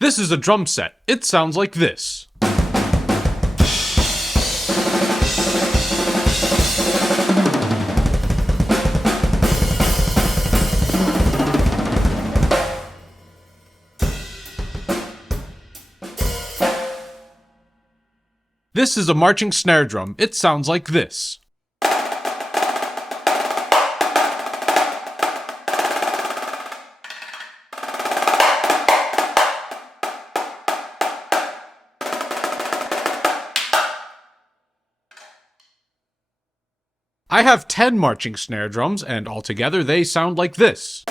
This is a drum set. It sounds like this. This is a marching snare drum. It sounds like this. I have 10 marching snare drums, and altogether they sound like this.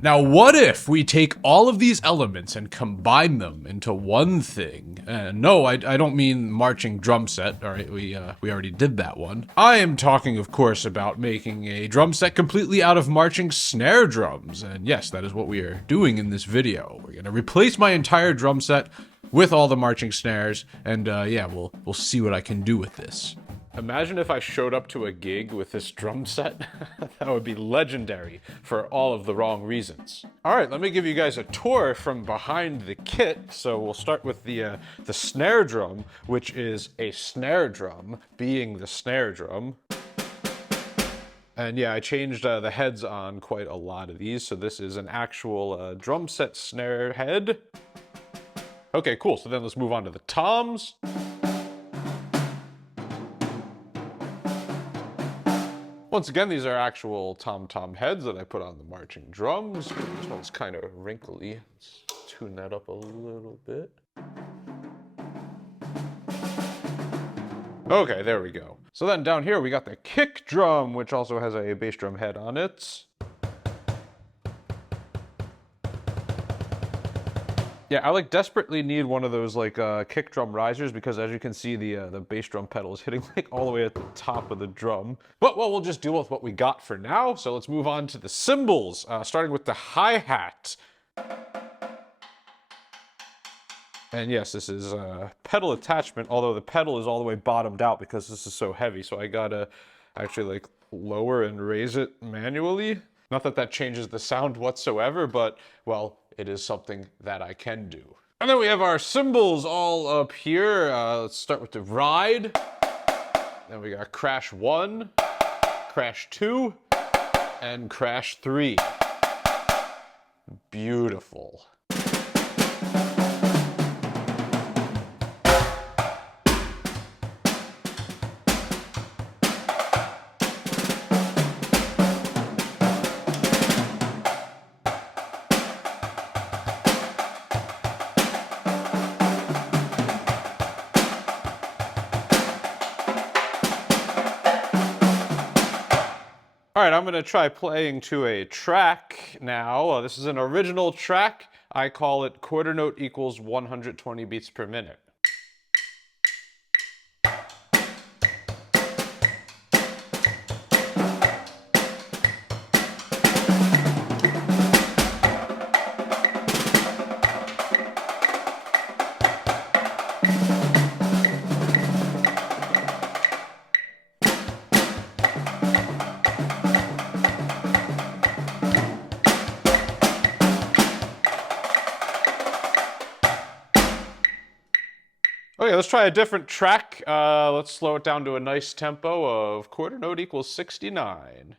Now, what if we take all of these elements and combine them into one thing? No, I don't mean marching drum set. All right, we already did that one. I am talking, of course, about making a drum set completely out of marching snare drums. And yes, that is what we are doing in this video. We're gonna replace my entire drum set with all the marching snares, and yeah, we'll see what I can do with this. Imagine if I showed up to a gig with this drum set. That would be legendary for all of the wrong reasons. All right, let me give you guys a tour from behind the kit. So we'll start with the snare drum, which is a snare drum, being the snare drum. And yeah, I changed the heads on quite a lot of these. So this is an actual drum set snare head. Okay, cool. So then let's move on to the toms. Once again, these are actual tom-tom heads that I put on the marching drums. This one's kind of wrinkly. Let's tune that up a little bit. Okay, there we go. So then down here we got the kick drum, which also has a bass drum head on it. Yeah, I desperately need one of those kick drum risers, because as you can see, the bass drum pedal is hitting all the way at the top of the drum. But well, we'll just deal with what we got for now. So let's move on to the cymbals, starting with the hi-hat. And yes, this is a pedal attachment, although the pedal is all the way bottomed out because this is so heavy. So I gotta actually lower and raise it manually. Not that that changes the sound whatsoever, but well, it is something that I can do. And then we have our cymbals all up here. Let's start with the ride. Then we got crash 1, crash 2, and crash 3. Beautiful. All right, I'm gonna try playing to a track now. This is an original track. I call it quarter note equals 120 beats per minute. Okay, let's try a different track. Let's slow it down to a nice tempo of quarter note equals 69.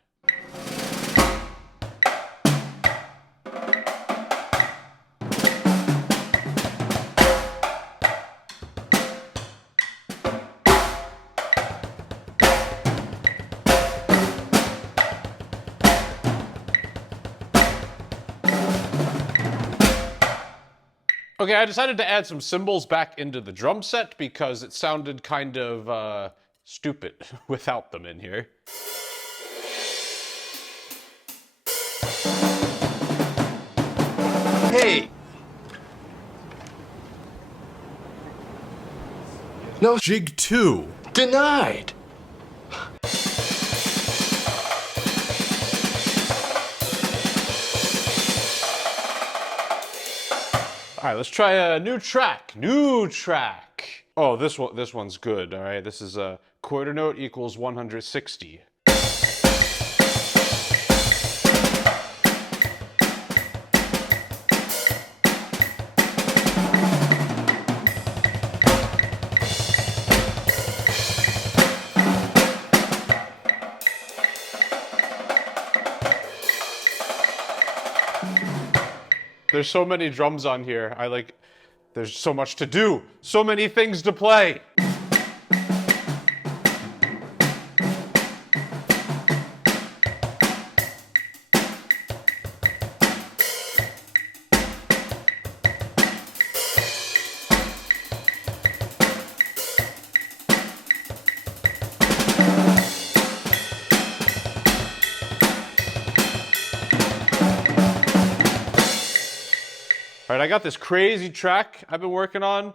Okay, I decided to add some cymbals back into the drum set because it sounded kind of stupid without them in here. Hey! No. Jig 2. Denied! All right, let's try a new track. New track. Oh, this one's good, all right? This is a quarter note equals 160. There's so many drums on here. There's so much to do. So many things to play. All right, I got this crazy track I've been working on.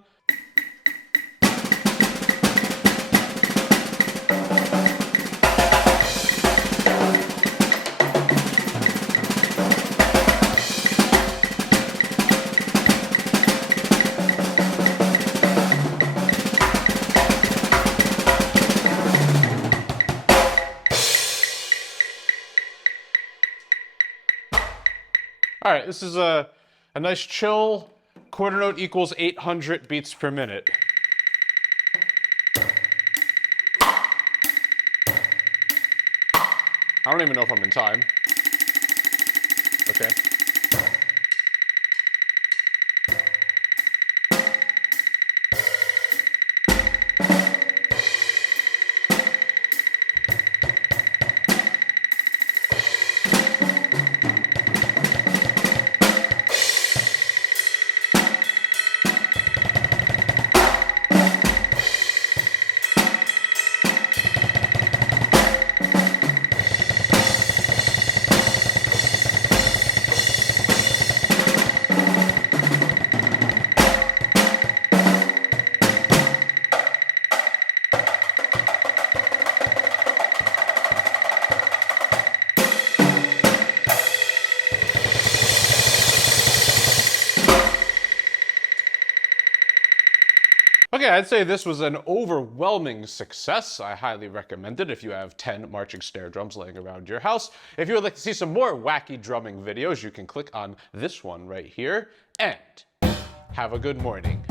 All right, this is a nice chill quarter note equals 800 beats per minute. I don't even know if I'm in time. Okay. Okay, I'd say this was an overwhelming success. I highly recommend it if you have 10 marching snare drums laying around your house. If you would like to see some more wacky drumming videos, you can click on this one right here. And have a good morning.